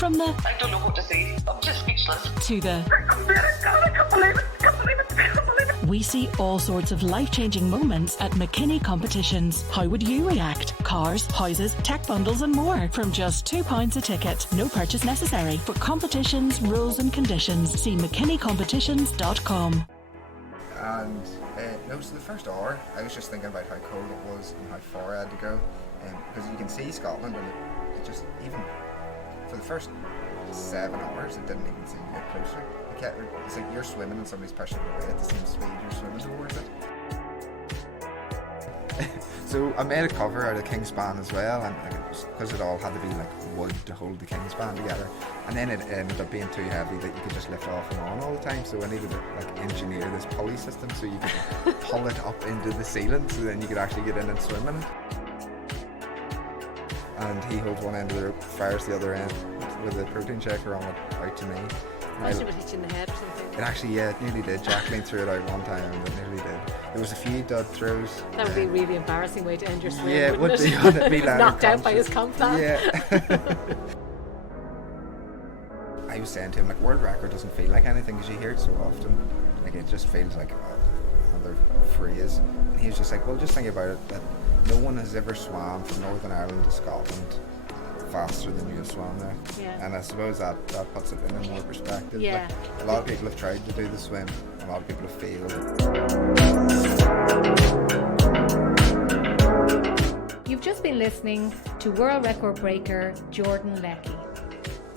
From the I don't know what to say. I'm just speechless. to the Can't believe it. we see all sorts of life-changing moments at McKinney Competitions. How would you react? Cars, houses, tech bundles and more from just £2 a ticket. No purchase necessary. For competitions, rules and conditions, see mckinneycompetitions.com. And no, so the first hour, I was just thinking about how cold it was and how far I had to go. Because you can see Scotland, and it just, even for the first 7 hours, it didn't even seem to get closer. It's like you're swimming and somebody's pushing you away at the same speed you're swimming towards it. So I made a cover out of Kingspan as well, and because it all had to be like wood to hold the Kingspan together, and then it ended up being too heavy that you could just lift off and on all the time. So I needed to like engineer this pulley system so you could pull it up into the ceiling, so then you could actually get in and swim in it. And he holds one end of the rope, fires the other end with a protein shaker on it out to me. Imagine it would hit you in the head or something. It actually, yeah, it nearly did. Jacqueline threw it out one time and it nearly did. There was a few dud throws. That would be a really embarrassing way to end your swim, yeah, wouldn't it? it? Would be knocked out by his comp plan. Yeah. I was saying to him, like, world record doesn't feel like anything because you hear it so often. Like, it just feels like another phrase. And he was just like, well, just think about it, that no one has ever swam from Northern Ireland to Scotland faster than you have swam there. Yeah. And I suppose that puts it in a more perspective. Yeah. Like, a lot of people have tried to do the swim, a lot of people have failed. You've just been listening to world record breaker Jordan Leckey.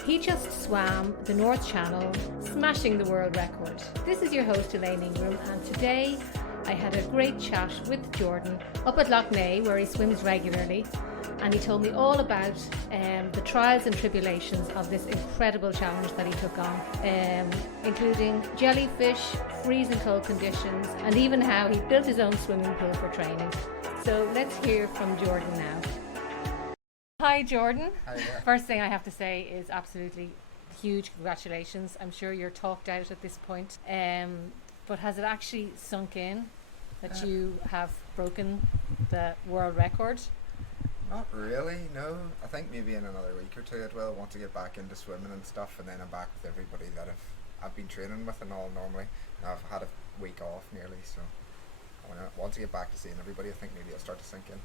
He just swam the North Channel, smashing the world record. This is your host Elaine Ingram, and today I had a great chat with Jordan up at Lough Neagh, where he swims regularly, and he told me all about the trials and tribulations of this incredible challenge that he took on, including jellyfish, freezing cold conditions, and even how he built his own swimming pool for training. So let's hear from Jordan now. Hi Jordan. Hi, yeah. First thing I have to say is absolutely huge congratulations. I'm sure you're talked out at this point, but has it actually sunk in that you have broken the world record? Not really, no. I think maybe in another week or two I will want to get back into swimming and stuff, and then I'm back with everybody that I've been training with and all normally. Now I've had a week off nearly, so I want to get back to seeing everybody. I think maybe it'll start to sink in.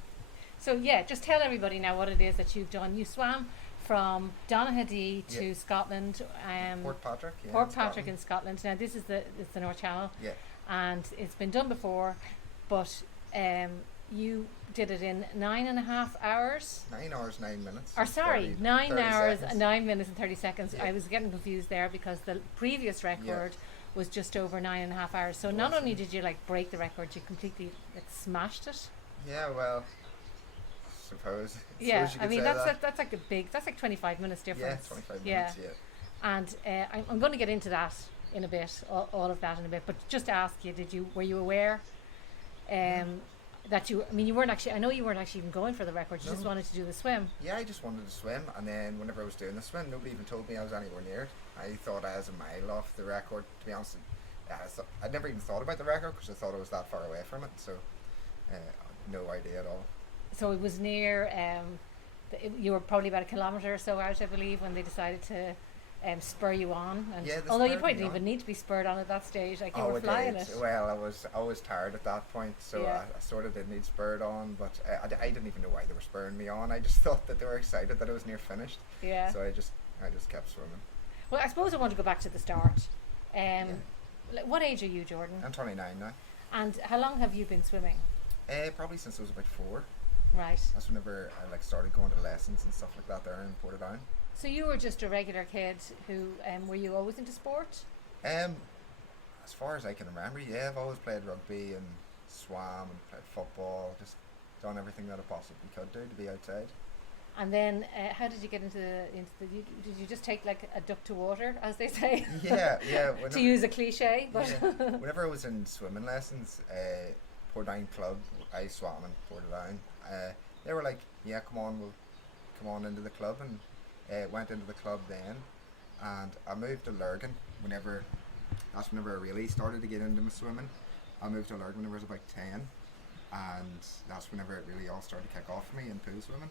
So yeah, just tell everybody now what it is that you've done. You swam from Donaghadee to Scotland. Port Patrick. Yeah, Port Patrick in Scotland. Now this is the North Channel. Yeah. And it's been done before, but you did it in 9.5 hours. 9 hours, 9 minutes. Or sorry, 9 30 hours, seconds. 9 minutes and 30 seconds. Yeah. I was getting confused there because the previous record was just over 9.5 hours. So not only did you like break the record, you completely like smashed it. Yeah, well, suppose. Yeah, Suppose you I could mean say that's like that's like 25 minutes difference. Yeah, 25 minutes. Yeah. And I'm going to get into that in a bit, all of that in a bit. But just to ask you, were you aware that you weren't actually, I know you weren't actually even going for the record, you just wanted to do the swim. Yeah, I just wanted to swim, and then whenever I was doing the swim, nobody even told me I was anywhere near it. I thought I was a mile off the record, to be honest. I'd never even thought about the record because I thought I was that far away from it, so no idea at all. So it was near, you were probably about a kilometre or so out, I believe, when they decided to spur you on. And Yeah, they although you spurred probably me didn't on. even need to be spurred on at that stage, like you Oh, were it flying did. it. Well, I was tired at that point, so Yeah. I sort of did need spurred on, but I didn't even know why they were spurring me on. I just thought that they were excited that I was near finished. Yeah. So I just kept swimming. Well, I suppose I want to go back to the start. What age are you, Jordan? I'm 29 now. And how long have you been swimming? Probably since I was about 4. Right. That's whenever I started going to lessons and stuff like that there in Portadown. So you were just a regular kid who, were you always into sport? As far as I can remember, yeah, I've always played rugby and swam and played football, just done everything that I possibly could do to be outside. And then how did you get into the did you just take like a duck to water, as they say? Yeah. To use a cliche, but yeah. Whenever I was in swimming lessons, Portadown Club, I swam in Portadown. They were like, yeah, come on into the club, and went into the club then, and I moved to Lurgan whenever I really started to get into my swimming. I moved to Lurgan whenever I was about 10, and that's whenever it really all started to kick off for me in pool swimming.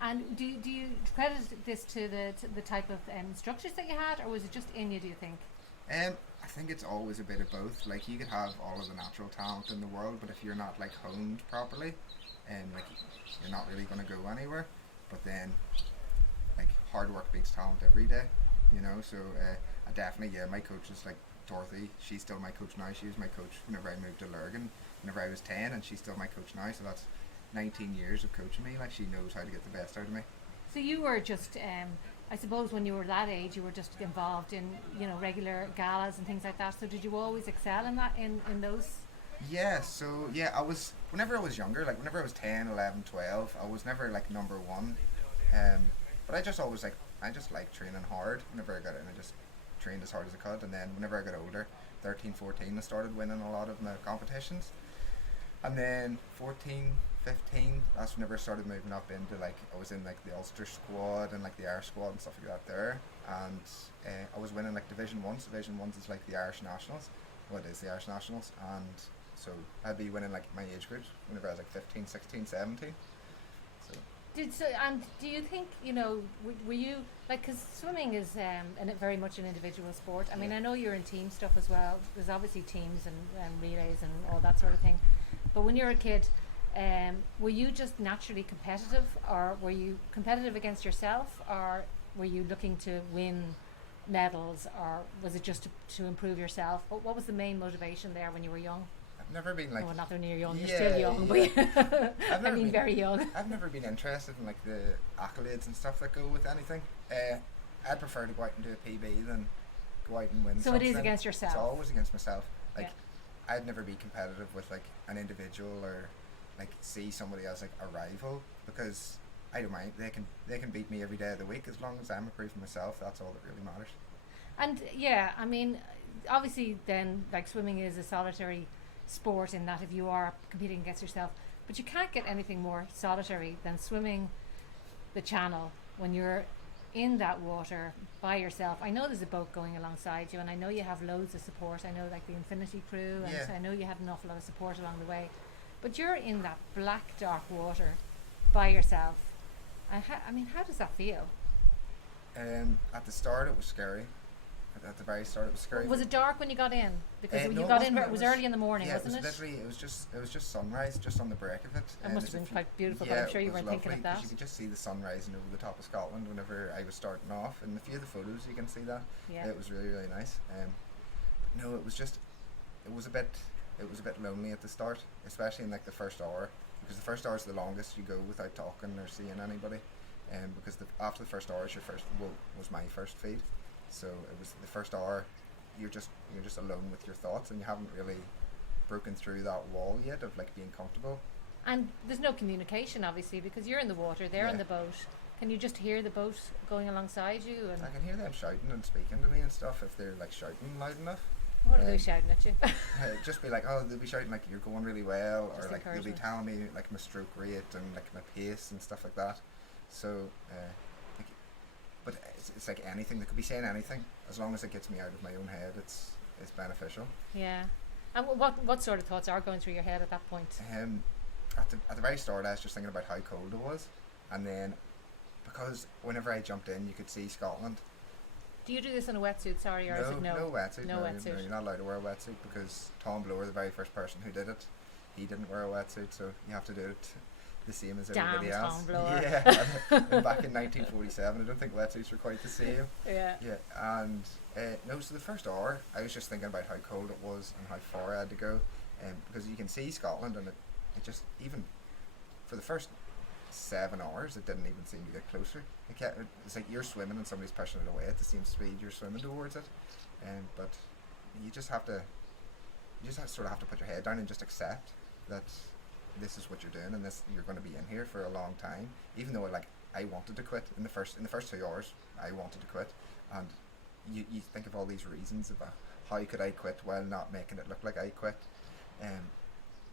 And do you credit this to the type of structures that you had, or was it just in you, do you think? I think it's always a bit of both. Like, you could have all of the natural talent in the world, but if you're not like honed properly, like, you're not really going to go anywhere. But then, like, hard work beats talent every day, you know. So I definitely, my coach is like Dorothy. She's still my coach now. She was my coach whenever I moved to Lurgan, whenever I was 10, and she's still my coach now. So that's 19 years of coaching me. Like, she knows how to get the best out of me. So you were just, I suppose when you were that age, you were just involved in, you know, regular galas and things like that. So did you always excel in that, in those? Yeah, so I was, whenever I was younger, like whenever I was 10, 11, 12, I was never like number one. But I just always I just like training hard whenever I got in. I just trained as hard as I could. And then whenever I got older, 13, 14, I started winning a lot of my competitions. And then 14, 15, that's whenever I started moving up into, like, I was in like the Ulster squad and like the Irish squad and stuff like that there. And I was winning like Division 1s. Division 1s is like the Irish Nationals. Well, it is the Irish Nationals. And so I'd be winning like my age groups whenever I was like 15, 16, 17. So. And do you think, you know, were you, like, because swimming is very much an individual sport. I mean, I know you're in team stuff as well. There's obviously teams and relays and all that sort of thing. But when you were a kid, were you just naturally competitive, or were you competitive against yourself, or were you looking to win medals, or was it just to improve yourself? What was the main motivation there when you were young? I've never been like... Well, not when you're young, you're still young, but I mean very young. I've never been interested in like the accolades and stuff that go with anything. I'd prefer to go out and do a PB than go out and win So something. it is against yourself? It's always against myself. Like, Yeah. I'd never be competitive with like an individual, or like see somebody as like a rival, because I don't mind. They can beat me every day of the week as long as I'm improving myself. That's all that really matters. And yeah, I mean, obviously then, like, swimming is a solitary sport in that if you are competing against yourself, but you can't get anything more solitary than swimming the channel when you're in that water by yourself. I know there's a boat going alongside you, and I know you have loads of support. I know, like, the Infinity crew, and Yeah. I know you have an awful lot of support along the way, but you're in that black dark water by yourself. I mean, how does that feel? At the start, it was scary. At the very start, it was scary. Was it dark when you got in? Because when no, you it got in, wasn't. it was early in the morning, Yeah, wasn't it? Was literally, it was just sunrise just on the break of it. It must have been quite beautiful, but I'm sure you weren't thinking of that. You could just see the sun rising over the top of Scotland whenever I was starting off, and a few of the photos you can see that. Yeah. It was really, really nice. No, it was a bit lonely at the start, especially in like the first hour, because the first hour is the longest you go without talking or seeing anybody. Because after the first hour was my first feed, so it was the first hour. You're just alone with your thoughts, and you haven't really broken through that wall yet of like being comfortable. And there's no communication, obviously, because you're in the water, they're in the boat. Can you just hear the boat going alongside you? And I can hear them shouting and speaking to me and stuff if they're like shouting loud enough. what are they shouting at you? Just be like, oh, they'll be shouting like you're going really well, Just or like they'll be encouragement. telling me like my stroke rate and like my pace and stuff like that. So, but it's like anything. They could be saying anything as long as it gets me out of my own head. It's beneficial. Yeah. And what sort of thoughts are going through your head at that point? At the very start, I was just thinking about how cold it was, and then because whenever I jumped in, you could see Scotland. Do you do this in a wetsuit, sorry, or is it no? No wetsuit. No No, wetsuit. you're not allowed to wear a wetsuit because Tom Blower, the very first person who did it, he didn't wear a wetsuit, so you have to do it the same as Damn everybody else. Tom Blower. Yeah, and back in 1947, I don't think wetsuits were quite the same. Yeah. Yeah, and no, so the first hour, I was just thinking about how cold it was and how far I had to go, because you can see Scotland, and it just, even for the first 7 hours, it didn't even seem to get closer. It's like you're swimming and somebody's pushing it away at the same speed you're swimming towards it, but you just sort of have to put your head down and just accept that this is what you're doing, and this, you're going to be in here for a long time. Even though like I wanted to quit in the first 2 hours, I wanted to quit, and you think of all these reasons about how could I quit while not making it look like I quit,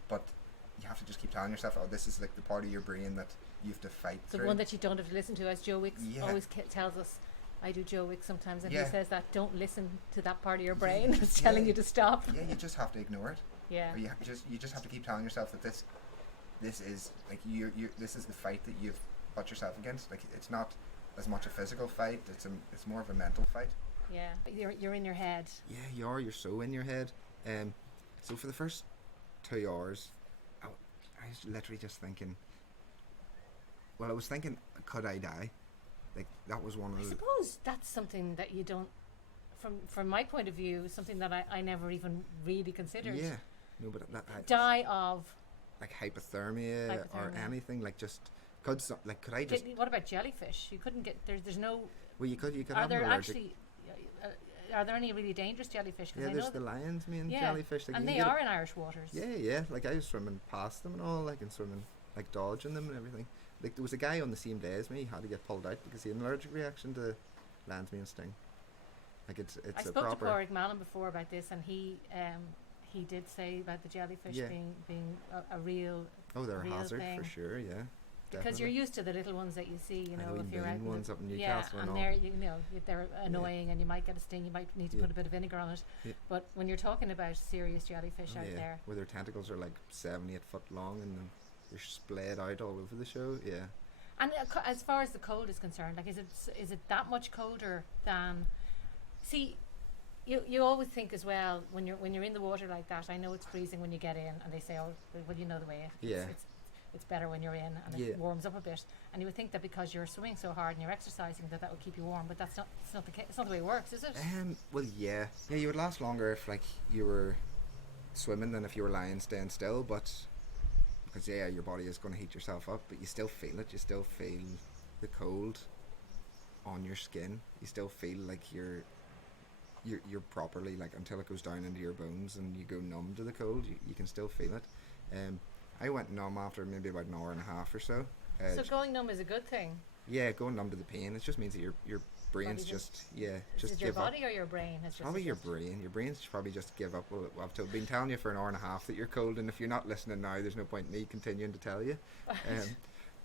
but you have to just keep telling yourself, oh, this is like the part of your brain that you have to fight The through. one that you don't have to listen to, as Joe Wicks Yeah. always tells us. I do Joe Wicks sometimes, and Yeah. he says that don't listen to that part of your brain that's telling you to stop. Yeah, you just have to ignore it. Yeah. Or you just have to keep telling yourself that this is like you this is the fight that butt yourself against. Like, it's not as much a physical fight. It's more of a mental fight. Yeah, you're in your head. Yeah, you are. You're so in your head. So for the first 2 hours, I was literally just thinking. Well, I was thinking, could I die? Like, that was one of I the. suppose that's something that you don't, from my point of view, something that I never even really considered. Yeah. No, but Die of. like hypothermia or anything. Like, just could I just? What about jellyfish? You couldn't get there's no. Well, you could Are have there an allergic. actually? Are there any really dangerous jellyfish? 'Cause Yeah, I there's know the that, lions, main yeah, jellyfish. Like, and you they can get are in Irish waters. Yeah. Like, I was swimming past them and all, like, and swimming, like, dodging them and everything. Like, there was a guy on the same day as me. He had to get pulled out because he had an allergic reaction to landsman sting. Like, it's I a spoke proper. to Pádraig Mallon before about this, and he did say about the jellyfish Yeah. being a real. Oh, they're a real hazard thing. for sure. Yeah. Because you're used to the little ones that you see, you I know, know, if you're mean out in ones the, up in yeah, Newcastle and and all. they're annoying, and you might get a sting. You might need to put a bit of vinegar on it. Yeah. But when you're talking about serious jellyfish out there, where their tentacles are like 7-8 foot long and they're splayed out all over the show. Yeah. and as far as the cold is concerned, like is it that much colder than? See, you always think as well when you're in the water like that. I know it's freezing when you get in, and they say, oh, well, you know the way. Yeah. It's better when you're in, and Yeah. it warms up a bit. And you would think that because you're swimming so hard and you're exercising that would keep you warm, but that's not. It's not the case. It's not the way it works, is it? Well, yeah. You would last longer if, like, you were swimming than if you were lying staying still, but because your body is going to heat yourself up, but you still feel it. You still feel the cold on your skin. You still feel like you're properly, like, until it goes down into your bones and you go numb to the cold. You can still feel it. I went numb after maybe about an hour and a half or so. So going numb is a good thing. Yeah, going numb to the pain. It just means that your brain's Body just is it your give up. body or your brain? Has just Probably your just- brain. Your brain's probably just give up. Well, I've been telling you for an hour and a half that you're cold, and if you're not listening now, there's no point in me continuing to tell you.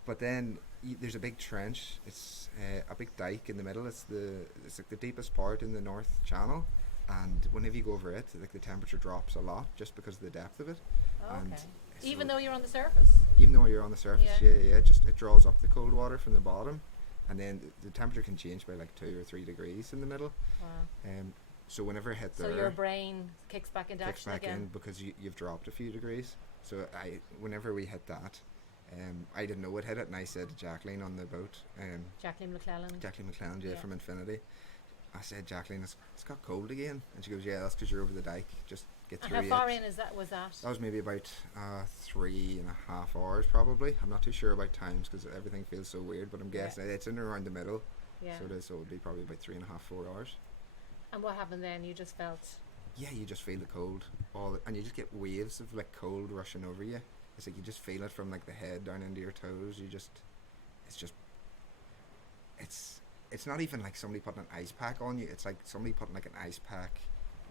But then there's a big trench. It's a big dike in the middle. It's like the deepest part in the North Channel, and whenever you go over it, like, the temperature drops a lot just because of the depth of it. Oh, And okay. so Even though you're on the surface. even though you're on the surface, Yeah. it draws up the cold water from the bottom, and then the temperature can change by like 2 or 3 degrees in the middle. Wow. So whenever it hit So there, your brain kicks back into kicks action back again. in because you've dropped a few degrees. So whenever we hit that, I didn't know it hit it, and I said to Jacqueline on the boat, Jacqueline McClellan. Jacqueline McClellan, Yeah. from Infinity, I said, Jacqueline, it's got cold again, and she goes, yeah, that's because you're over the dike. Just get And through how far it. in was that? That was maybe about 3.5 hours, probably. I'm not too sure about times because everything feels so weird, but I'm Yeah. guessing it's in and around the middle. Yeah. So it would be probably about 3.5, 4 hours. And what happened then? You just felt. Yeah, you just feel the cold, and you just get waves of like cold rushing over you. It's like you just feel it from like the head down into your toes. It's not even like somebody putting an ice pack on you. It's like somebody putting like an ice pack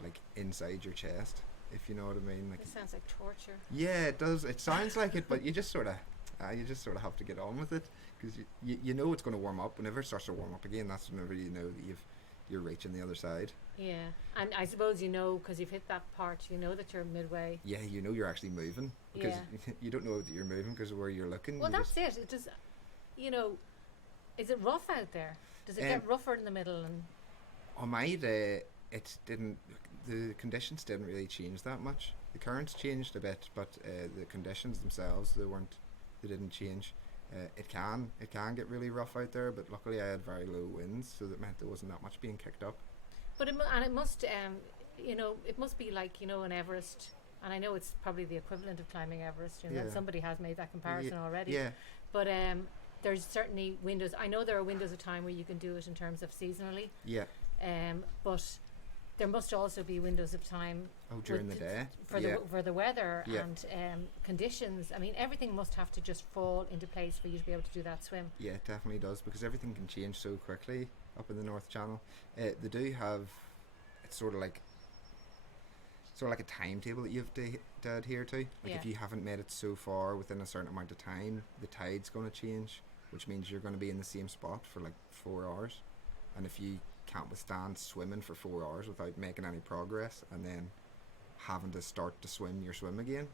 like inside your chest, if you know what I mean. Like, It sounds like torture. yeah, it does. It sounds like it, but you just sort of have to get on with it because you know it's going to warm up. Whenever it starts to warm up again, that's whenever you know that you're reaching the other side. Yeah. And I suppose you know, because you've hit that part, you know that you're midway. Yeah, you know you're actually moving because you don't know that you're moving because of where you're looking. Well, You that's just- it. It just, is it rough out there? Does it get rougher in the middle? And On my day, it didn't. The conditions didn't really change that much. The currents changed a bit, but the conditions themselves they didn't change. It can get really rough out there, but luckily I had very low winds, so that meant there wasn't that much being kicked up. But it must, it must be like, an Everest. And I know it's probably the equivalent of climbing Everest. Yeah. Somebody has made that comparison already. Yeah, But there's certainly windows. I know there are windows of time where you can do it in terms of seasonally. yeah. But there must also be windows of time Oh, during the with- day. for Yeah. the weather Yeah. and conditions. I mean, everything must have to just fall into place for you to be able to do that swim. Yeah, it definitely does because everything can change so quickly up in the North Channel. They do have it's sort of like a timetable that you have to adhere to. Like Yeah. if you haven't made it so far within a certain amount of time, the tide's going to change, which means you're going to be in the same spot for like 4 hours. And if you can't withstand swimming for 4 hours without making any progress and then having to start to swim your swim again,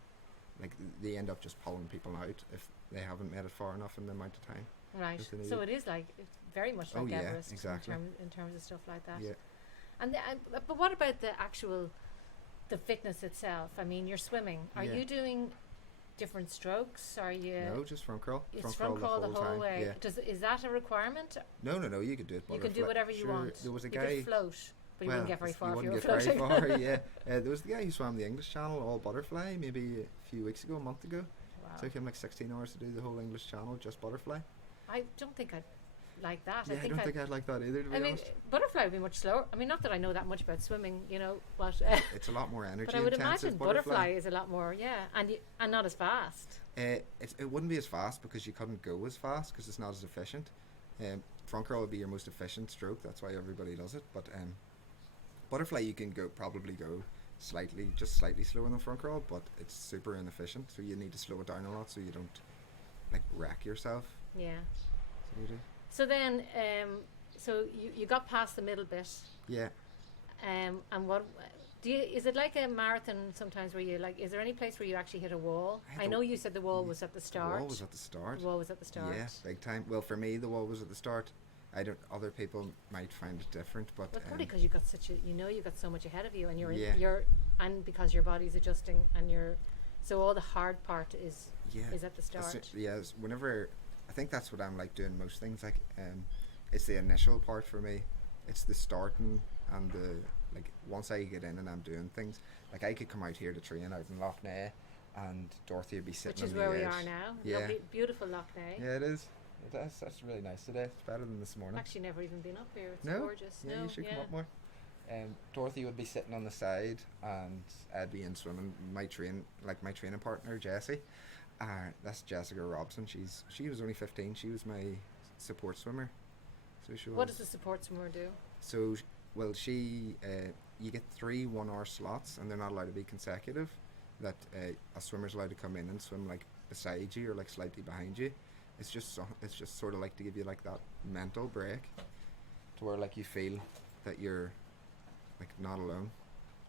like they end up just pulling people out if they haven't made it far enough in the amount of time. Right. if they need So it. it is like it's very much like Oh, yeah, Everest exactly. in terms of stuff like that. Yeah. And but what about the fitness itself? I mean, you're swimming. Are Yeah. you doing different strokes? Are you? No, just front crawl. It's front crawl the whole time. way. Yeah. Is that a requirement? No, you could do it. You can do butterfly. whatever you Sure, want. There was a you guy. could float, but you wouldn't get very you far if you wouldn't were get very floating. far, yeah. There was the guy who swam the English Channel all butterfly maybe a few weeks ago, a month ago. Wow. Took him like 16 hours to do the whole English Channel, just butterfly. I don't think I'd like that. Yeah, I don't think I'd like that either, to be I mean, honest. butterfly would be much slower. I mean, not that I know that much about swimming, but It's a lot more energy but I would intensive. imagine butterfly is a lot more, and not as fast. It wouldn't be as fast because you couldn't go as fast because it's not as efficient. Front crawl would be your most efficient stroke. That's why everybody does it. But butterfly, you can probably go just slightly slower than front crawl, but it's super inefficient. So you need to slow it down a lot so you don't like wreck yourself. Yeah. So you do. So then, so you got past the middle bit, Yeah. and what is it like a marathon sometimes where you like? Is there any place where you actually hit a wall? I know you said the wall was at the start. The wall was at the start. The wall was at the start. Yeah, big time. Well, for me, the wall was at the start. I don't. Other people might find it different, but Well, probably because you got you got so much ahead of you, and Yeah. and because your body's adjusting, and so all the hard part is at the start. Whenever I think that's what I'm like doing most things. Like, it's the initial part for me. It's the starting and the once I get in and I'm doing things. Like I could come out here to train out in Lough Neagh, and Dorothy would be sitting. Which is on where the we edge. are now. Yeah. Lovely, beautiful Lough Neagh. Yeah, it is. That's really nice today. It's better than this morning. I've actually never even been up here. It's No? gorgeous. Yeah, no, you should come up more. Dorothy would be sitting on the side, and I'd be in swimming. My training partner Jessie, that's Jessica Robson. She was only 15. She was my support swimmer. So she was. What does the support swimmer do? So, you get 3 1-hour slots, and they're not allowed to be consecutive. That a swimmer's allowed to come in and swim like beside you or like slightly behind you. It's just sort of like to give you like that mental break, to where like you feel that you're like not alone.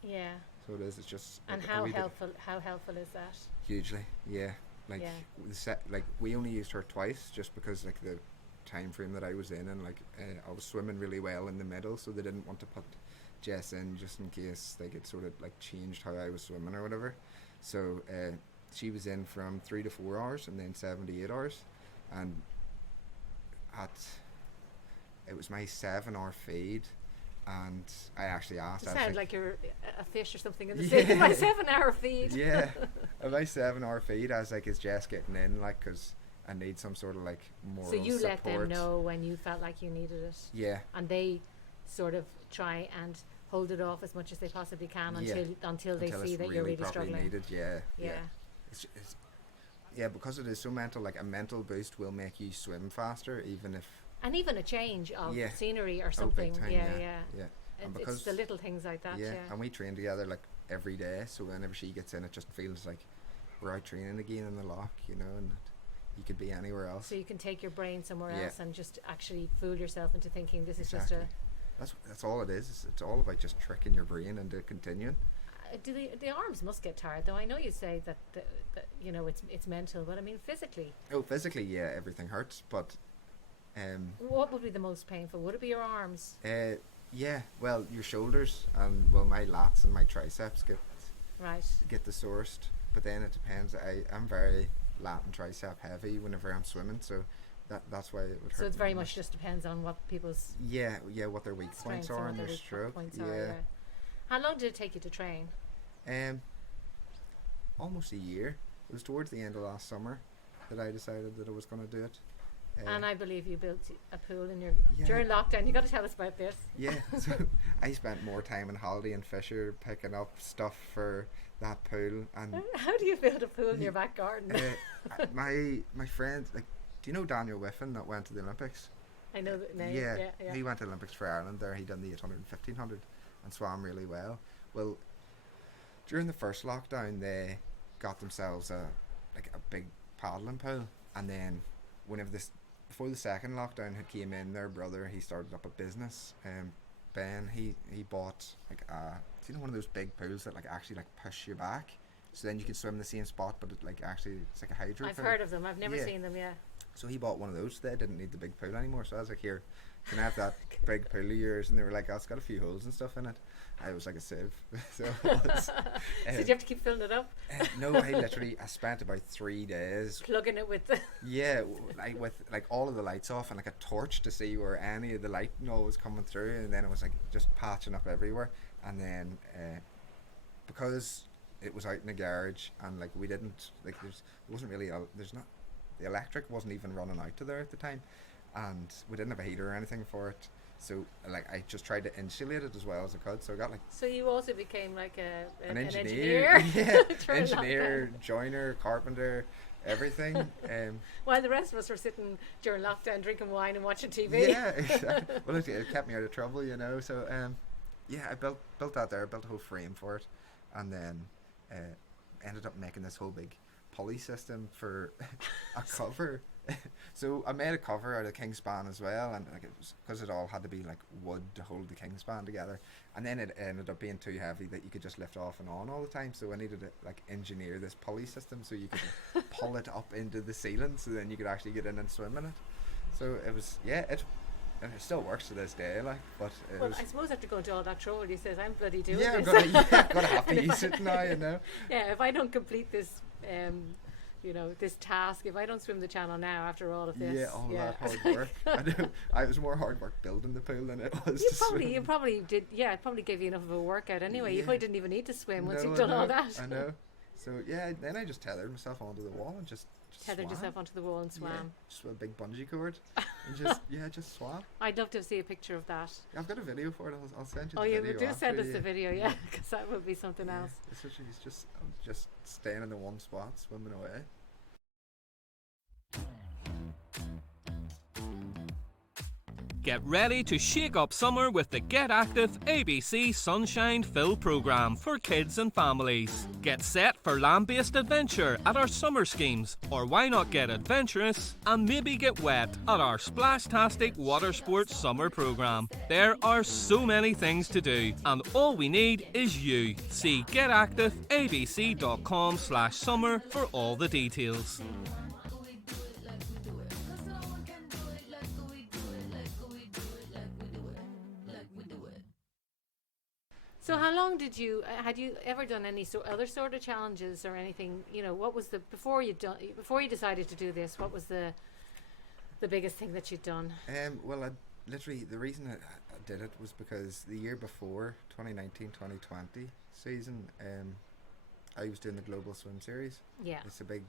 Yeah. So it is. It's just. And a how wee bit helpful is that? hugely, yeah. Like Yeah. we only used her twice just because like the time frame that I was in, and like I was swimming really well in the middle, so they didn't want to put Jess in just in case they get sort of like changed how I was swimming or whatever. So she was in from 3 to 4 hours and then 7 to 8 hours, and it was my 7-hour feed, and I actually asked. You I was sound like you're a fish or something in the Yeah. sea. My 7-hour feed. Yeah, at my 7-hour feed, I was like, "Is Jess getting in?" Like, because I need some sort of like moral So you support. let them know when you felt like you needed it. Yeah, And they sort of try and hold it off as much as they possibly can until they see it's that you're really probably struggling. needed. Yeah, Yeah. It's because it is so mental. Like a mental boost will make you swim faster, even if. And even a change of Yeah. scenery or Oh, something. big time, yeah. And It's the little things like that. Yeah. and we train together like every day. So whenever she gets in, it just feels like we're out training again in the loch, and you could be anywhere else. So you can take your brain somewhere Yeah. else and just actually fool yourself into thinking this is just Exactly. That's all it is. It's all about just tricking your brain into continuing. do the arms must get tired though? I know you say that it's mental, but I mean physically. Oh, physically, yeah, everything hurts, but What would be the most painful? Would it be your arms? yeah, well, your shoulders and my lats and my triceps Right. get the sorest, but then it depends. I'm very lat and tricep heavy whenever I'm swimming, so that's why it would hurt. So it's me very the much most. just depends on what people's yeah, what their weak strengths points are and in what their their stroke. points are. Yeah. How long did it take you to train? Almost a year. It was towards the end of last summer that I decided that I was going to do it. And I believe you built a pool in Yeah. during lockdown. You got to tell us about this. Yeah, so I spent more time in Holiday and Fisher picking up stuff for that pool, and How do you build a pool in your back garden? my friend, like, do you know Daniel Whiffen that went to the Olympics? I know that name. Yeah, Yeah. he went to the Olympics for Ireland there. He done the 800 and 1500 and swam really well. Well, during the first lockdown, they got themselves a big paddling pool, and then before the second lockdown had came in, their brother, he started up a business. Ben, he bought one of those big pools that actually push you back, so then you can swim in the same spot, but it's like a hydro I've pool. heard of them. I've never Yeah. seen them. Yeah. So he bought one of those. They didn't need the big pool anymore. So I was like, here, can I have that big pool of yours? And they were like, oh, it's got a few holes and stuff in it. I was like a sieve. So it was, So did you have to keep filling it up? no, I spent about 3 days Plugging it with the... like with like all of the lights off and like a torch to see where any of the light was coming through, and then it was like just patching up everywhere. And then because it was out in the garage and like we didn't like there wasn't really the electric wasn't even running out to there at the time, and we didn't have a heater or anything for it. So like I just tried to insulate it as well as I could. So I got like So you also became like an engineer. engineer? Yeah, engineer, joiner, carpenter, everything. While the rest of us were sitting during lockdown drinking wine and watching TV. Yeah, exactly. Well, it kept me out of trouble, you know. So yeah, I built that there, built a whole frame for it, and then ended up making this whole big pulley system for a cover. So I made a cover out of Kingspan as well, and like it was because it all had to be like wood to hold the Kingspan together, and then it ended up being too heavy that you could just lift off and on all the time. So I needed to like engineer this pulley system so you could pull it up into the ceiling, so then you could actually get in and swim in it. So it was and it still works to this day, like. But Well, I suppose after going to all that trouble, he says, I'm bloody doing yeah, this. I'm gonna have to use it now, you know. Yeah, if I don't complete this, this task, if I don't swim the channel now after all of this. Yeah, all that hard work. I know. It was more hard work building the pool than it was to swim. You probably did. Yeah, it probably gave you enough of a workout anyway. You Yeah. probably didn't even need to swim once No, you've done I all know, that. I know. So yeah, then I just tethered myself onto the wall and just Tethered swam. yourself onto the wall and swam. Yeah, just with a big bungee cord and just swam. I'd love to see a picture of that. I've got a video for it. I'll send you. Oh, the you video do send after, us the video, yeah, because that would be something Yeah, else. it's literally I'm just staying in the one spot, swimming away. Get ready to shake up summer with the Get Active ABC Sunshine Fill programme for kids and families. Get set for land-based adventure at our summer schemes, or why not get adventurous and maybe get wet at our Splashtastic Water Sports Summer programme. There are so many things to do, and all we need is you. See getactiveabc.com/summer for all the details. So how long had you ever done any other sort of challenges or anything? What was before you decided to do this? What was the biggest thing that you'd done? Well, literally the reason I did it was because the year before 2019-2020 season, I was doing the Global Swim Series. Yeah. It's a big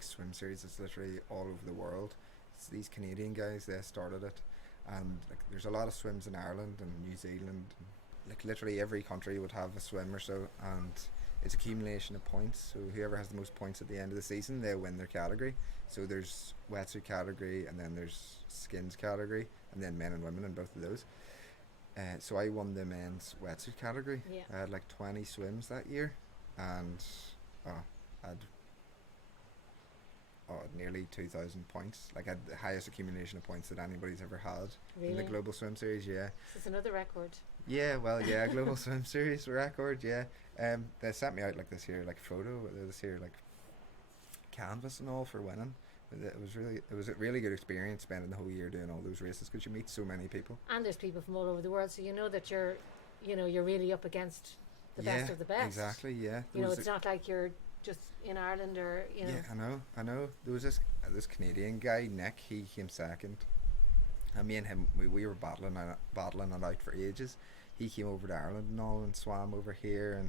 swim series. It's literally all over the world. It's these Canadian guys, they started it, and like there's a lot of swims in Ireland and New Zealand. Like literally every country would have a swim or so, and it's accumulation of points. So whoever has the most points at the end of the season, they win their category. So there's wetsuit category, and then there's skins category, and then men and women in both of those. So I won the men's wetsuit category. Yeah. I had like 20 swims that year, and I had nearly 2,000 points. Like I had the highest accumulation of points that anybody's ever had in the Really? Global Swim Series. Yeah. This is another record. Yeah, well, yeah, Global Swim Series record, yeah. They sent me out like this here, like photo, this here, like canvas and all for winning. It was a really good experience spending the whole year doing all those races because you meet so many people. And there's people from all over the world, so you know that you're really up against the best of the best. Exactly, yeah. It's not like you're just in Ireland or Yeah, I know. There was this Canadian guy, Nick. He came second, and me and him, we were battling it out for ages. He came over to Ireland and all, and swam over here,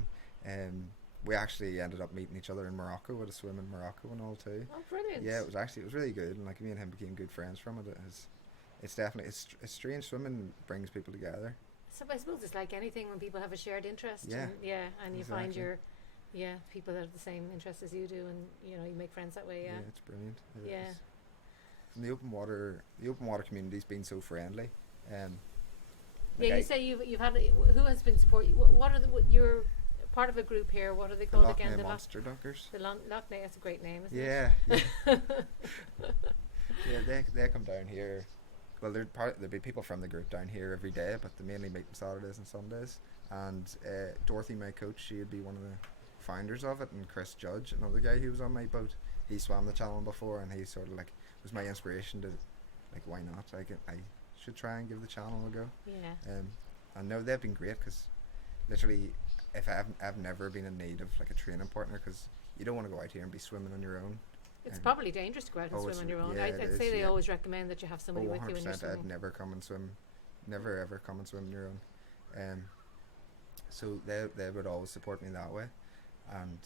and we actually ended up meeting each other in Morocco at a swim in Morocco and all too. Oh, brilliant! Yeah, it was really good, and like me and him became good friends from it. It's definitely it's strange. Swimming brings people together. So I suppose it's like anything when people have a shared interest. Yeah. And you find people that have the same interests as you do, and you make friends that way. Yeah. It's brilliant. It Yeah. is. And the open water community's been so friendly. Yeah, you say you've had who has been supporting you? What are you're part of a group here? What are they the called Lough again? Neagh Monster Dunkers. The Lough Neagh. That's a great name, isn't Yeah. Yeah, they come down here. Well, there'd be people from the group down here every day, but they mainly meet on Saturdays and Sundays. And Dorothy, my coach, she would be one of the founders of it, and Chris Judge, another guy who was on my boat, he swam the channel before, and he's sort of like was my inspiration to, like, why not? I should try and give the channel a go. Yeah. And no, they've been great, because literally, if I've never been in need of like a training partner, because you don't want to go out here and be swimming on your own. It's probably dangerous to go out and swim on your own. yeah, I'd say they always recommend that you have somebody with you when you're 100%. swimming. I'd never come and swim, never ever come and swim on your own. So they would always support me that way, and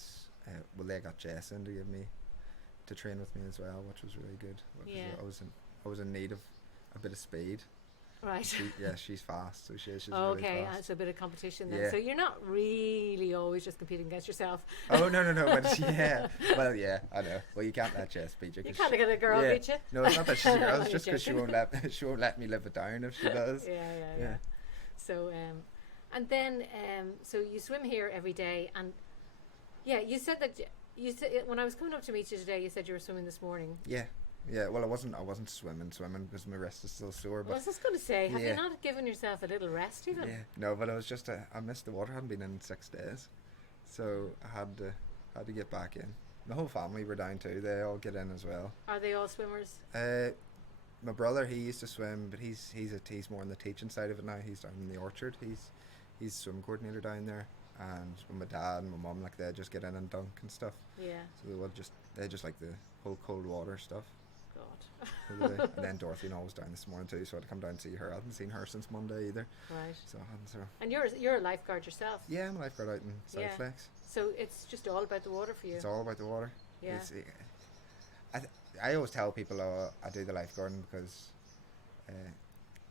well, they got Jess in to train with me as well, which was really good. Yeah. I was in need of a bit of speed. Right. She's fast, so she's okay, really fast. so a bit of competition then. Yeah. So you're not really always just competing against yourself. Oh no, but yeah, well yeah, I know. Well, you can't let Jess beat you. You can't get a girl beat you. No, it's not that she's a girl. It's I'm just because she joking. won't let me live it down if she does. Yeah. So and then so you swim here every day, and yeah, you said that when I was coming up to meet you today, you said you were swimming this morning. Yeah, well, I wasn't swimming because my wrist is still sore. But I was just going to say, have you not given yourself a little rest even? Yeah, no, but I was just I missed the water. I hadn't been in 6 days, so I had to get back in. The whole family were down too. They all get in as well. Are they all swimmers? My brother, he used to swim, but he's more on the teaching side of it now. He's down in the orchard. He's swim coordinator down there. And with my dad and my mum, like, they just get in and dunk and stuff. Yeah. So they just like the whole cold water stuff. God. And then Dorothy was down this morning too, so I had to come down and see her. I hadn't seen her since Monday either. Right. So I hadn't. So. And you're a lifeguard yourself. Yeah, I'm a lifeguard out in South Lakes. So it's just all about the water for you. It's all about the water. Yeah. I always tell people I do the lifeguarding because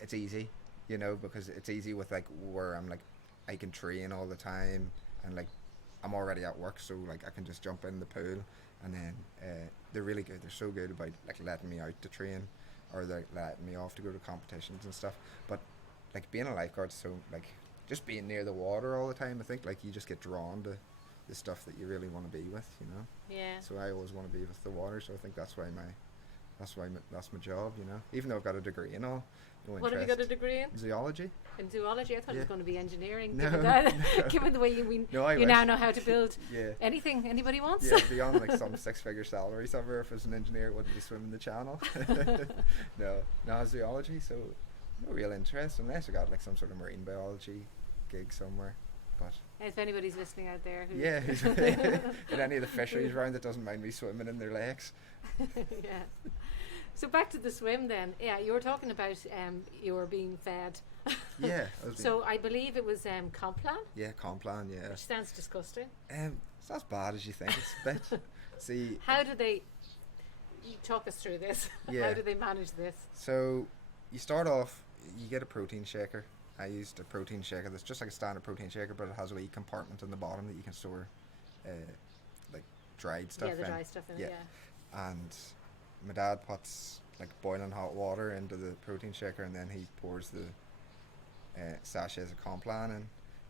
it's easy, because it's easy with like where I'm like I can train all the time and like I'm already at work, so like I can just jump in the pool. And then they're really good. They're so good about like letting me out to train, or they're letting me off to go to competitions and stuff. But like being a lifeguard, so like just being near the water all the time, I think like you just get drawn to the stuff that you really want to be with, Yeah. So I always want to be with the water. So I think that's my job, Even though I've got a degree and all. What have you got a degree in? Zoology. In zoology? I thought it was going to be engineering. No, given the way you wish. now know how to build Yeah. anything anybody wants. Yeah, beyond like some 6-figure salary somewhere. If I was an engineer, it wouldn't be swimming the channel. No, zoology. So no real interest unless I got like some sort of marine biology gig somewhere. But if anybody's listening out there, who in any of the fisheries around that doesn't mind me swimming in their lakes. Yeah. So back to the swim then. Yeah, you were talking about you were being fed. Yeah. So I believe it was Complan. Yeah, Complan. Yeah. Which sounds disgusting. It's not as bad as you think. It's a bit. See. How do they? You talk us through this. Yeah. How do they manage this? So you start off. You get a protein shaker. I used a protein shaker that's just like a standard protein shaker, but it has a wee compartment in the bottom that you can store, like dried stuff. Yeah, the in. dry stuff in it. Yeah. And my dad puts like boiling hot water into the protein shaker, and then he pours the sachets of Complan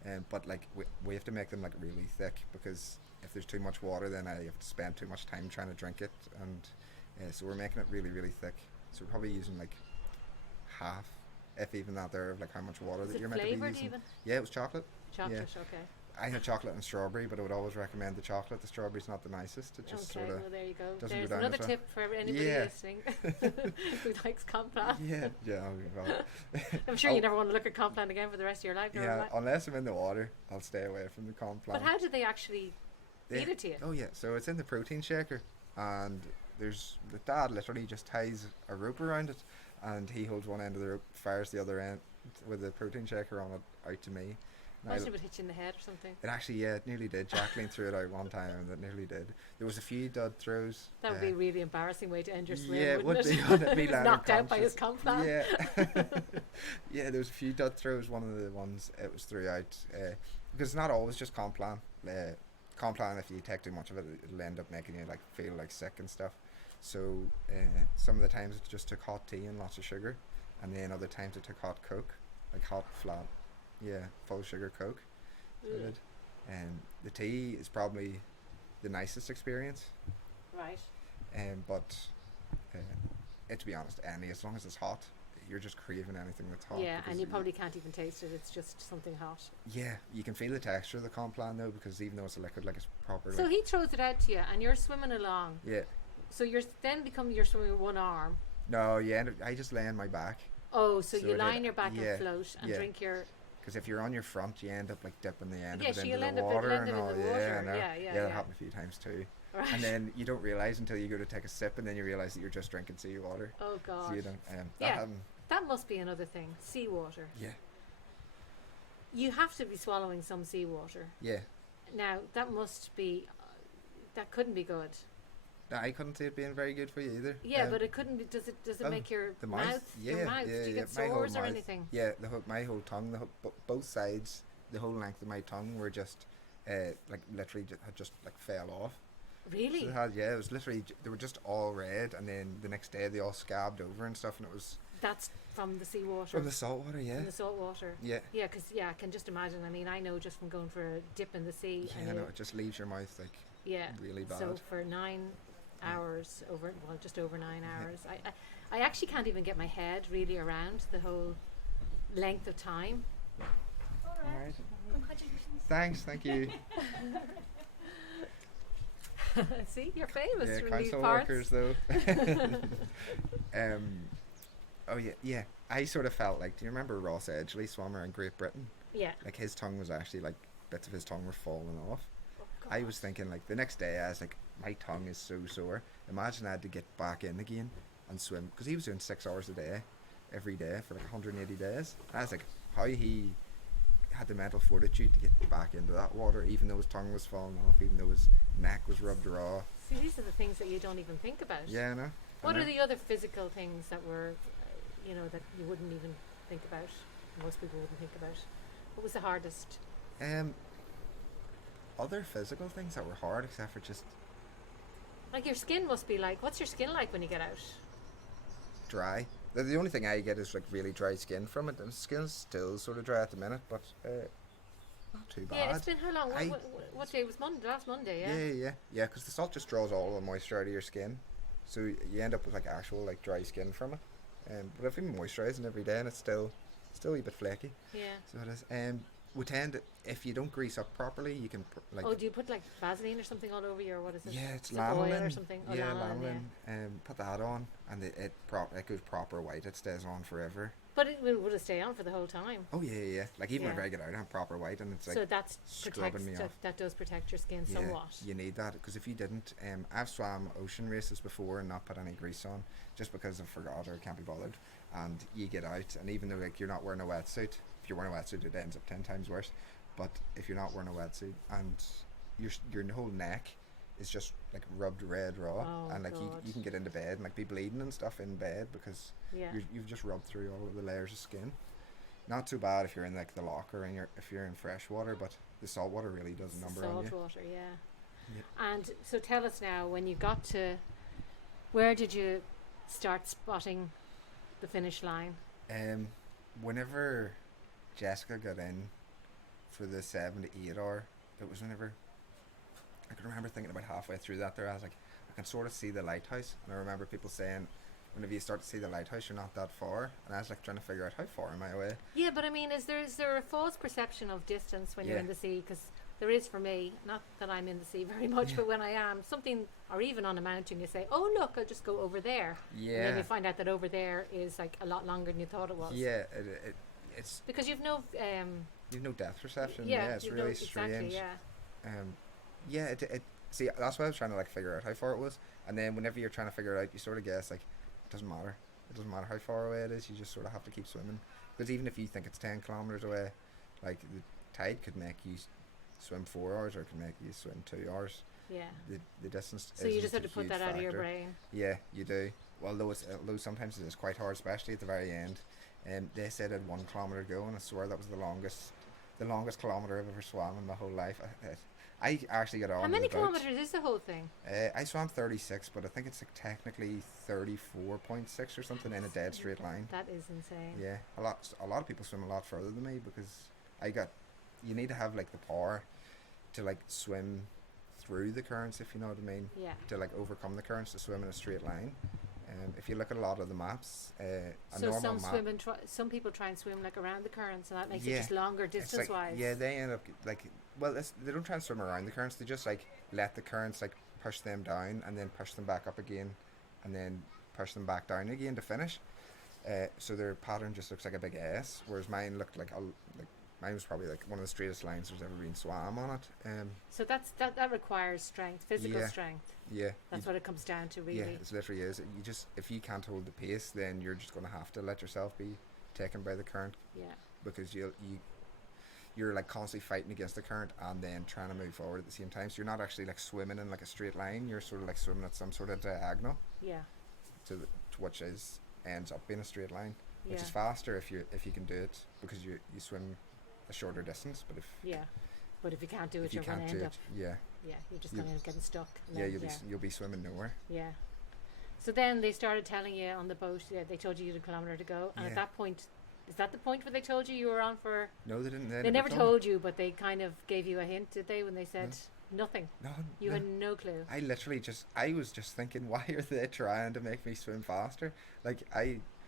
in. But like we have to make them like really thick, because if there's too much water, then I have to spend too much time trying to drink it, and so we're making it really, really thick. So we're probably using like half, if even that, there of like how much water that you're meant to be using. Even? Yeah, it was chocolate. Chocolate, yeah. Okay. I had chocolate and strawberry, but I would always recommend the chocolate. The strawberry's not the nicest. It just sort of. Well, there you go. There's go down another tip for anybody listening who likes Complan. Yeah. Well, I'm sure you never want to look at Complan again for the rest of your life. Unless I'm in the water, I'll stay away from the Complan. But how do they actually feed it to you? Oh yeah, so it's in the protein shaker, and the dad literally just ties a rope around it, and he holds one end of the rope, fires the other end with the protein shaker on it out to me. Imagine it would hit you in the head or something. It actually, it nearly did. Jacqueline threw it out one time, and it nearly did. There was a few dud throws. That would be a really embarrassing way to end your swim, yeah, it would wouldn't be. it? Wouldn't it be knocked out by his Complan. Yeah. Yeah, there was a few dud throws. One of the ones it was threw out, because it's not always just Complan. Complan, if you take too much of it, it'll end up making you like feel like sick and stuff. So some of the times it just took hot tea and lots of sugar, and then other times it took hot Coke, like hot flat, full sugar Coke. And the tea is probably the nicest experience. Right. But to be honest, as long as it's hot, you're just craving anything that's hot. Yeah, and you probably can't even taste it. It's just something hot. Yeah, you can feel the texture of the Complan though, because even though it's a liquid, like it's proper. So he throws it out to you, and you're swimming along. Yeah. So you're then become you're swimming with one arm. No, I just lay on my back. Oh, so So you I lie did- on your back yeah, and float and yeah. drink your. Because if you're on your front, you end up like dipping the end Yeah, of so it you'll into end the up water end and up all. in the Yeah, water. I know. Yeah, yeah, that yeah. happened a few times too. Right. And then you don't realise until you go to take a sip, and then you realise that you're just drinking seawater. Oh God. So you don't. That Yeah. happened. That must be another thing. Seawater. Yeah, You have to be swallowing some seawater. yeah. Now that must be. That couldn't be good. No, I couldn't see it being very good for you either. Yeah, but it couldn't be. Does it oh, make your the mouth? Yeah, your mouth? yeah, Do you yeah. get My whole sores or mouth. anything? Yeah, my whole tongue, both sides, the whole length of my tongue were just, like literally had just like fell off. Really? So it was literally they were just all red, and then the next day they all scabbed over and stuff, and it was That's from the seawater. from the salt water. Yeah, From the salt water. yeah, Yeah, because I can just imagine. I mean, I know just from going for a dip in the sea. yeah. No, it just leaves your mouth like Yeah. really bad. So for 9 hours, just over 9 hours, I actually can't even get my head really around the whole length of time. All right. Thanks, thank you. See, you're famous Yeah, from these council parts. workers though. Oh yeah. I sort of felt like, do you remember Ross Edgley swam around Great Britain? Yeah. Like his tongue was actually like bits of his tongue were falling off. Oh, I God. was thinking like the next day I was like, my tongue is so sore. Imagine I had to get back in again and swim, because he was doing 6 hours a day every day for like 180 days. I was like, how he had the mental fortitude to get back into that water, even though his tongue was falling off, even though his neck was rubbed raw. See, these are the things that you don't even think about. Yeah, no. What are the other physical things that were, that you wouldn't even think about? Most people wouldn't think about. What was the hardest? Other physical things that were hard, except for just Like your skin must be like. What's your skin like when you get out? dry. The only thing I get is like really dry skin from it, and the skin's still sort of dry at the minute, but not too bad. Yeah, it's been how long? I- What day was Monday? Last Monday, yeah. Yeah, because the salt just draws all the moisture out of your skin, so you end up with like actual like dry skin from it. But I've been moisturising every day, and it's still a wee bit flaky. Yeah. So it is. We tend to, if you don't grease up properly, you can Oh, do you put like Vaseline or something all over you, or what is it? yeah, it's Is it oil lanolin or something. Oh, Yeah, lanolin, lanolin. Put that on, and it goes proper white. It stays on forever. But would it stay on for the whole time? Oh yeah. Like even Yeah. when I get out, I'm proper white, and it's like So that's scrubbing me off. that does protect your skin Yeah, somewhat. you need that, because if you didn't, I've swam ocean races before and not put any grease on, just because I forgot or can't be bothered. And you get out, and even though like you're not wearing a wetsuit, if you're wearing a wetsuit, it ends up 10 times worse. But if you're not wearing a wetsuit and your whole neck is just like rubbed red raw, Oh, and like you God. can get into bed and like be bleeding and stuff in bed because Yeah. you've just rubbed through all of the layers of skin. Not too bad if you're in like the locker and if you're in fresh water, but the salt water really does a number on you. Salt water, yeah. And so tell us now, when you got to, where did you start spotting the finish line? Whenever Jessica got in for the 7 to 8 hour, it was whenever I can remember thinking about halfway through that there, I was like, I can sort of see the lighthouse, and I remember people saying, whenever you start to see the lighthouse, you're not that far, and I was like trying to figure out how far am I away. Yeah, but I mean, is there a false perception of distance when you're Yeah. in the sea? Because there is for me. Not that I'm in the sea very much, Yeah. but when I am, something, or even on a mountain, you say, "Oh look, I'll just go over there," and then Yeah, you find out that over there is like a lot longer than you thought it was. yeah, it's Because you've no, you've no depth perception. yeah, It's you've really no, exactly, strange. yeah. Yeah, it see, that's why I was trying to like figure out how far it was, and then whenever you're trying to figure it out, you sort of guess like it doesn't matter. It doesn't matter how far away it is. You just sort of have to keep swimming, because even if you think it's 10 kilometers away, like the tide could make you swim 4 hours, or it could make you swim 2 hours. Yeah. The distance. So you isn't just have a to put huge that out of your factor. brain. Yeah, you do. Well, although sometimes it is quite hard, especially at the very end. They said I had 1 kilometer to go, and I swear that was the longest kilometer I've ever swam in my whole life. I actually got on. How many the boat. kilometers is the whole thing? I swam 36, but I think it's like technically 34.6 or something in a dead straight line. That is insane. Yeah, a lot of people swim a lot further than me, because you need to have like the power to like swim through the currents, if you know what I mean, Yeah. to like overcome the currents to swim in a straight line. If you look at a lot of the maps, a So normal map, some people try and swim like around the currents, and that makes it Yeah. just longer it's distance like, wise. yeah, they end up like, well, they don't try and swim around the currents. They just like let the currents like push them down, and then push them back up again, and then push them back down again to finish. So their pattern just looks like a big S, whereas mine looked like mine was probably like one of the straightest lines there's ever been swam on it. So that requires strength, physical strength. Yeah, That's what it comes down to, really. yeah, it literally is. You just, if you can't hold the pace, then you're just going to have to let yourself be taken by the current, Yeah. because you're like constantly fighting against the current and then trying to move forward at the same time. So you're not actually like swimming in like a straight line. You're sort of like swimming at some sort of diagonal, Yeah. to which ends up being a straight line, which Yeah. is faster if you can do it, because you swim a shorter distance. But But if you can't do it, if you you're going can't to do end up. it, yeah, You're just you- going to end up getting stuck. and yeah, then- you'll be swimming nowhere. Yeah. So then they started telling you on the boat, they told you you had a kilometre to go. And Yeah. at that point, is that the point where they told you were on for... No, they didn't. They never told you, but they kind of gave you a hint, did they, when they said nothing? No, You no. had no clue. I was just thinking, why are they trying to make me swim faster? Like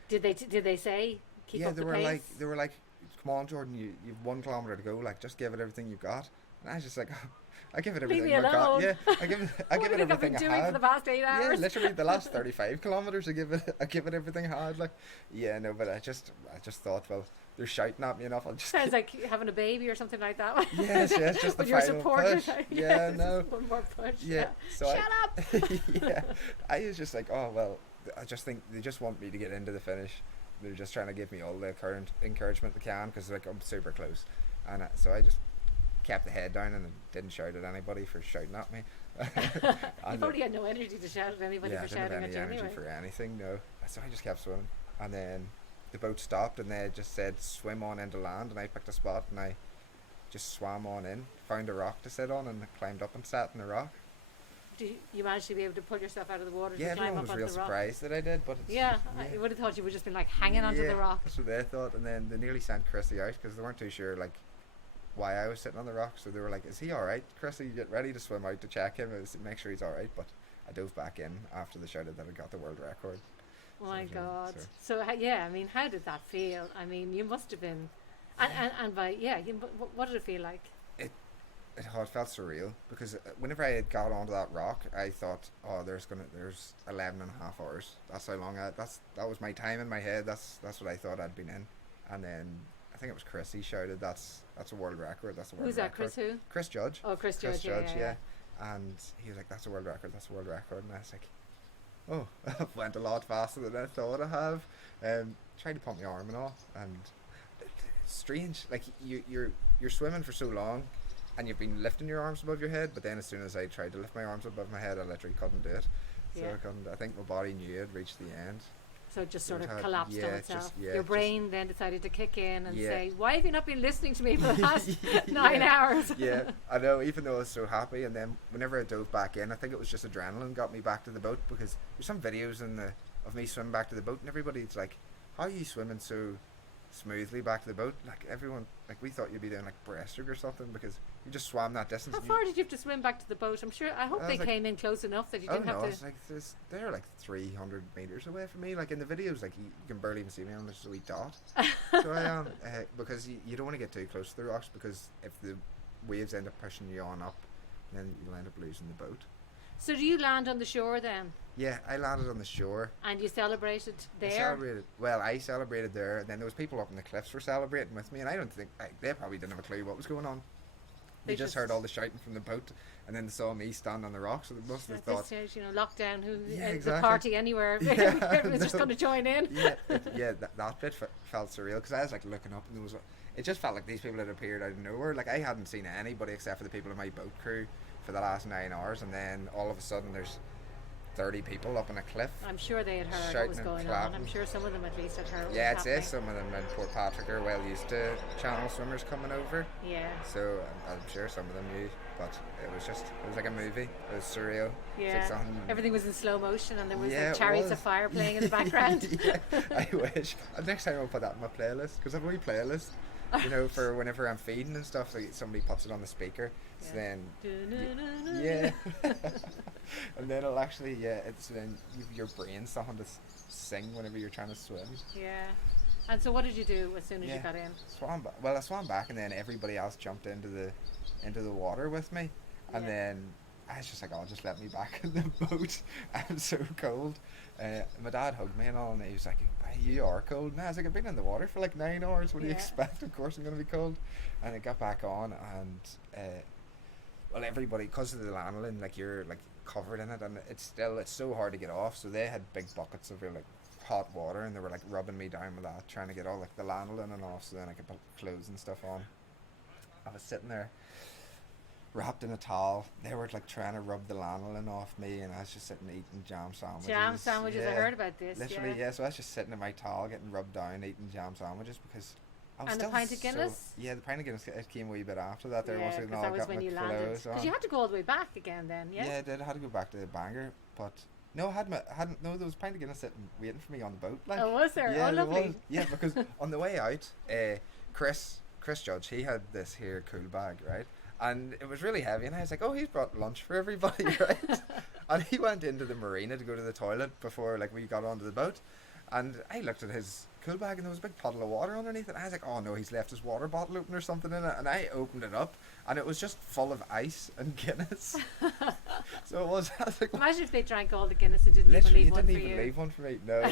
Did they say, keep yeah, up they the were pace? like, come on, Jordan, you've 1 kilometre to go. Like, just give it everything you've got. And I was just like, I give it Leave everything me I got. alone. Yeah, I give it What do you think I've everything been I doing for had. the past 8 Yeah, hours? literally the last 35 kilometres I give it everything I had. Like, yeah, no, but I just thought, well, they're shouting at me enough. I'll just Sounds like having a baby or something like that. yes, just the With your final supporter. push. Yes, Yeah, no. just one more push. Yeah, so Shut up! yeah, I was just like, oh well, I just think they just want me to get into the finish. They're just trying to give me all the current encouragement they can, because like I'm super close, and so I just kept the head down and didn't shout at anybody for shouting at me. You And, probably had no energy to shout at anybody yeah, I for didn't have shouting any at you energy anyway. for anything. No, so I just kept swimming, and then the boat stopped and they just said swim on into land, and I picked a spot and I just swam on in, found a rock to sit on, and climbed up and sat in the rock. Did you manage to be able to pull yourself out of the water Yeah, to climb everyone up was onto real the rock? surprised that I did, but it's, Yeah, I would have thought you would just been like hanging onto the rock. That's what they thought, and then they nearly sent Chrissy out because they weren't too sure like why I was sitting on the rock. So they were like, "Is he all right, Chrissy? Get ready to swim out to check him, make sure he's all right." But I dove back in after they shouted that I got the world record. Oh my So, God. so- So yeah, I mean, how did that feel? I mean, you must have been, and by what did it feel like? It felt surreal because whenever I had got onto that rock, I thought, oh, there's 11 and a half hours. That's how long that was my time in my head. That's what I thought I'd been in. And then I think it was Chrissy shouted, that's a world record. That's a world Who's that? record. Chris who? Chris Judge. Oh, Chris Judge. Yeah. And he was like, that's a world record. That's a world record. And I was like, oh, it went a lot faster than I thought I'd have. Tried to pump my arm and all, and it's strange. Like you're swimming for so long, and you've been lifting your arms above your head, but then as soon as I tried to lift my arms above my head, I literally couldn't do it. So Yeah. I couldn't. I think my body knew it reached the end. So it just sort of It had- collapsed yeah, on it itself. just- yeah, Your it brain then decided to kick in and Yeah. say, "Why have you not been listening to me for the past Yeah. 9 hours?" Yeah, I know. Even though I was so happy, and then whenever I dove back in, I think it was just adrenaline got me back to the boat, because there's some videos of me swimming back to the boat, and everybody's like, "How are you swimming so smoothly back to the boat?" Like everyone, like we thought you'd be doing like breaststroke or something, because you just swam that distance. How and far did you have to swim back to the boat? I hope I they was like- came in close enough that you Oh didn't no, have it's to. like they're like 300 meters away from me. Like in the videos, like you can barely even see me. I'm just a wee dot. So I am because you don't want to get too close to the rocks, because if the waves end up pushing you on up, then you'll end up losing the boat. So do you land on the shore then? Yeah, I landed on the shore. And you celebrated there? I celebrated there, and then there was people up in the cliffs were celebrating with me, and I don't think they probably didn't have a clue what was going on. They just heard all the shouting from the boat, and then they saw me stand on the rock, so they must have At this thought, stage, lockdown, Yeah, the exactly. party anywhere, Yeah, everyone's just no. going to join in. that bit felt surreal, because I was like looking up, and it just felt like these people had appeared out of nowhere. Like I hadn't seen anybody except for the people in my boat crew for the last 9 hours, and then all of a sudden there's 30 people up on a cliff. I'm sure they had heard what Shouting was and going on. clapping. I'm sure some of them at least had heard what Yeah, was I'd say happening. some of them in Port Patrick are well used to channel swimmers coming over, Yeah. so I'm sure some of them knew, but it was like a movie. It was surreal. Yeah. It's like something- Everything was in slow motion and there was Yeah, like it chariots was. of fire playing in the background. Yeah, I wish. Next time I'll put that in my playlist, because I've a wee playlist, for whenever I'm feeding and stuff. Like somebody puts it on the speaker, so then yeah, and then it'll actually it's then your brain's something to sing whenever you're trying to swim. Yeah. And so what did you do as soon as you Yeah. got in? I swam back, and then everybody else jumped into the water with me, and Yeah. then I was just like, oh, just let me back in the boat. I'm so cold. My dad hugged me and all, and he was like, "Hey, you are cold." And I was like, I've been in the water for like 9 hours. What do you expect? Of course I'm going to be cold. And I got back on, and well, everybody, because of the lanolin, like you're like covered in it, and it's so hard to get off. So they had big buckets of like hot water, and they were like rubbing me down with that, trying to get all like the lanolin and off, so then I could put clothes and stuff on. I was sitting there wrapped in a towel. They were like trying to rub the lanolin off me, and I was just sitting eating jam sandwiches. Jam sandwiches, I heard about this. Literally, so I was just sitting in my towel getting rubbed down, eating jam sandwiches because I was And still the pint of Guinness? the pint of Guinness, it came a wee bit after that. There Yeah, wasn't because that was when you landed. Because you had to go all the way back again then, yeah? Yeah, I did. I had to go back to Bangor, but no, there was a pint of Guinness sitting waiting for me on the boat. Like, Oh, was there? yeah, Oh, there lovely. was. Yeah, because on the way out, Chris Judge, he had this here cool bag, right? And it was really heavy, and I was like, oh, he's brought lunch for everybody, right? And he went into the marina to go to the toilet before like we got onto the boat, and I looked at his cool bag, and there was a big puddle of water underneath it. I was like, oh no, he's left his water bottle open or something in it. And I opened it up, and it was just full of ice and Guinness. So it was, I was like, Imagine if they drank all the Guinness and didn't even literally, leave you one didn't for even you. leave one for me. No,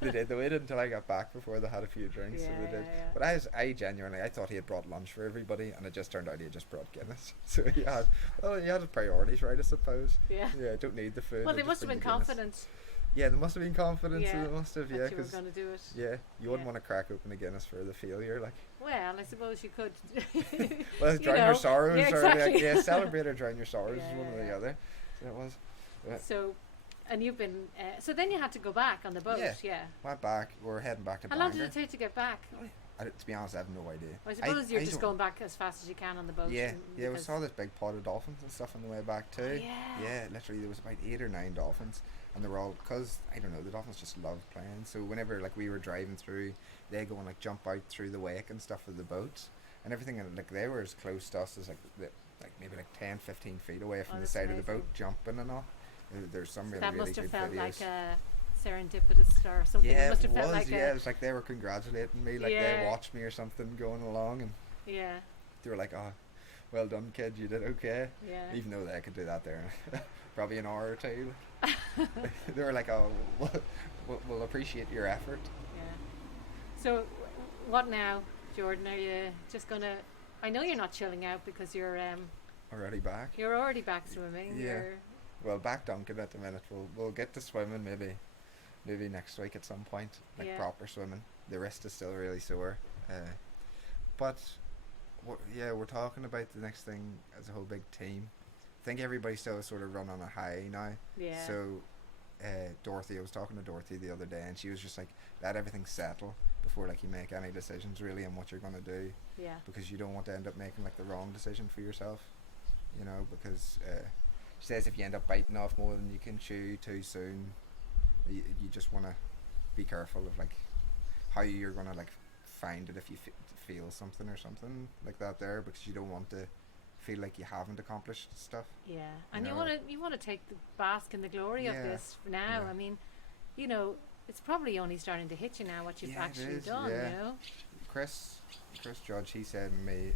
they did. They waited until I got back before they had a few drinks. So Yeah, they did. yeah, yeah. But I genuinely, I thought he had brought lunch for everybody, and it just turned out he had just brought Guinness. So he had his priorities right, I suppose. Yeah. Yeah, I don't need the food. Well, I they just must have bring been the Guinness. confident Yeah, they must have been confident. Yeah, So they must have. that Yeah, you were because going to do it. yeah, you wouldn't Yeah. want to crack open a Guinness for the failure, like. Well, I suppose you could. Well, You drown know, your sorrows, yeah, or like, exactly. yeah, celebrate or drown your sorrows Yeah, is one or yeah, the yeah. other. So it was. So, and you've been. So then you had to go back on the boat, yeah. Went back. We're heading back to How Bangor. long did it take to get back? To be honest, I have no idea. I suppose you're just don't- going back as fast as you can on the boat. Yeah, yeah. We because- saw this big pod of dolphins and stuff on the way back too. yeah. Yeah, literally there was about 8 or 9 dolphins, and they were all, because I don't know, the dolphins just love playing. So whenever like we were driving through, they go and like jump out through the wake and stuff of the boat and everything, and like they were as close to us as like maybe like 10-15 feet away from the that's side of the amazing. boat, jumping and all. There's some really That really must have good felt videos. like a serendipitous or something. Yeah, it must it have felt was. like Yeah, it was like they were congratulating me, like Yeah. they watched me or something going along, and yeah, they were like, "Oh, well done, kid, you did okay." yeah. Even though they could do that there, probably an hour or two. They were like, "Oh, we'll appreciate your effort." Yeah. So, what now, Jordan? Are you just gonna? I know you're not chilling out because you're Already back. already back swimming. Yeah. You're, Well, back dunking at the minute. We'll get to swimming maybe next week at some point, like Yeah. proper swimming. The wrist is still really sore, but we're talking about the next thing as a whole big team. I think everybody's still sort of run on a high now. yeah. So, Dorothy, I was talking to Dorothy the other day, and she was just like, let everything settle before like you make any decisions really on what you're gonna do, yeah. because you don't want to end up making like the wrong decision for yourself, you know, because she says if you end up biting off more than you can chew too soon, you just want to be careful of like how you're gonna like find it if you feel something or something like that there, because you don't want to feel like you haven't accomplished stuff. Yeah, and know. you want to take the bask in the glory of Yeah, this now. yeah. I mean, you know, it's probably only starting to hit you now what you've Yeah, it actually is, done. yeah. You know, Chris Judge, he said to me,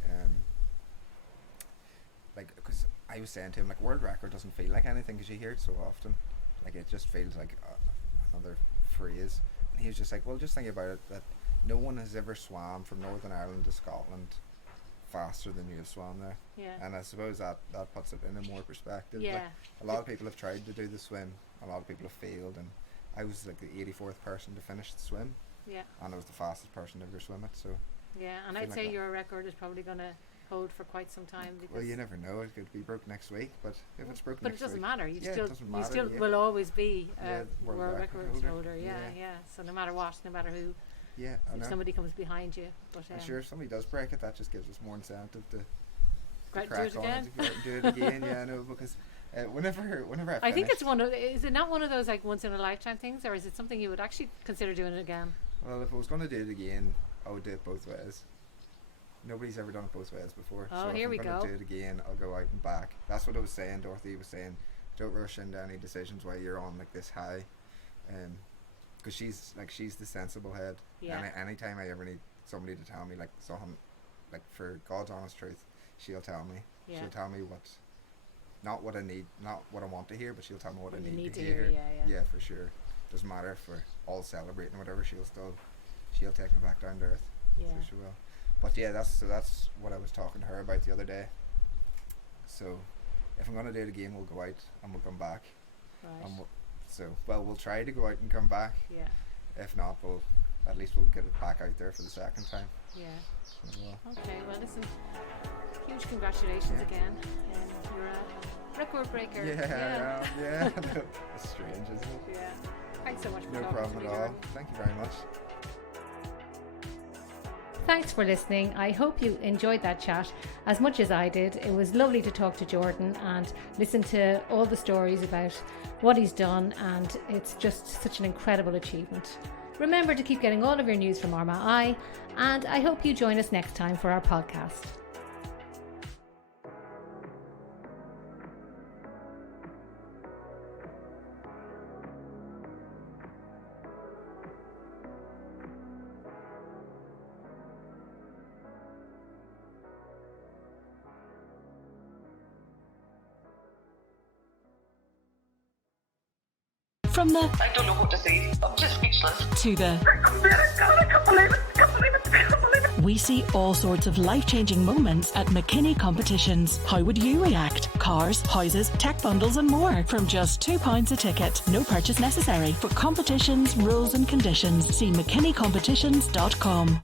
like, because I was saying to him, like, world record doesn't feel like anything because you hear it so often. Like, it just feels like another phrase. And he was just like, well, just think about it, that no one has ever swam from Northern Ireland to Scotland faster than you have swam there. yeah, And I suppose that puts it in a more perspective. yeah, Like, a lot of people have tried to do the swim, a lot of people have failed, and I was like the 84th person to finish the swim, yeah, and I was the fastest person to ever swim it, so. yeah. And Feel I'd like say that. your record is probably going to hold for quite some time because. Well, you never know. It could be broke next week, but if it's broken But it next doesn't week, matter. You Yeah, it still doesn't you matter, still yeah. will always be a Yeah, world record holder. Yeah, yeah. yeah. So no matter what, no matter who, yeah, I if know. somebody comes behind you, but I'm sure if somebody does break it, that just gives us more incentive to great, do crack it on again. and to do it again. Yeah, I know, because whenever I think it's finish- is it not one of those like once in a lifetime things, or is it something you would actually consider doing it again? Well, if I was going to do it again, I would do it both ways. Nobody's ever done it both ways before. Oh, so here if we I'm going go. to do it again, I'll go out and back. That's what I was saying. Dorothy was saying, don't rush into any decisions while you're on like this high, because she's the sensible head. Yeah. And anytime I ever need somebody to tell me like something, like for God's honest truth, she'll tell me. Yeah. She'll tell me not what I need, not what I want to hear, but she'll tell me what I you need to hear. Yeah. Yeah, for sure. Doesn't matter if we're all celebrating or whatever. She'll take me back down to earth. Yeah. So she will. But yeah, that's what I was talking to her about the other day. So if I'm gonna do it again, we'll go out and we'll come back. Right. We'll try to go out and come back. Yeah. If not, at least we'll get it back out there for the second time. Yeah. So, Okay, well listen, huge congratulations again. You're a record breaker. Yeah. It's strange, isn't it? Yeah. Thanks so much for No talking problem to at me, all. Jordan. Thank you very much. Thanks for listening. I hope you enjoyed that chat as much as I did. It was lovely to talk to Jordan and listen to all the stories about what he's done, and it's just such an incredible achievement. Remember to keep getting all of your news from Armagh I, and I hope you join us next time for our podcast. From the I don't know what to say. I'm just speechless. to the, I can't believe it. I can't believe it. we see all sorts of life-changing moments at McKinney Competitions. How would you react? Cars, houses, tech bundles and more from just £2 a ticket. No purchase necessary. For competitions, rules and conditions, see mckinneycompetitions.com.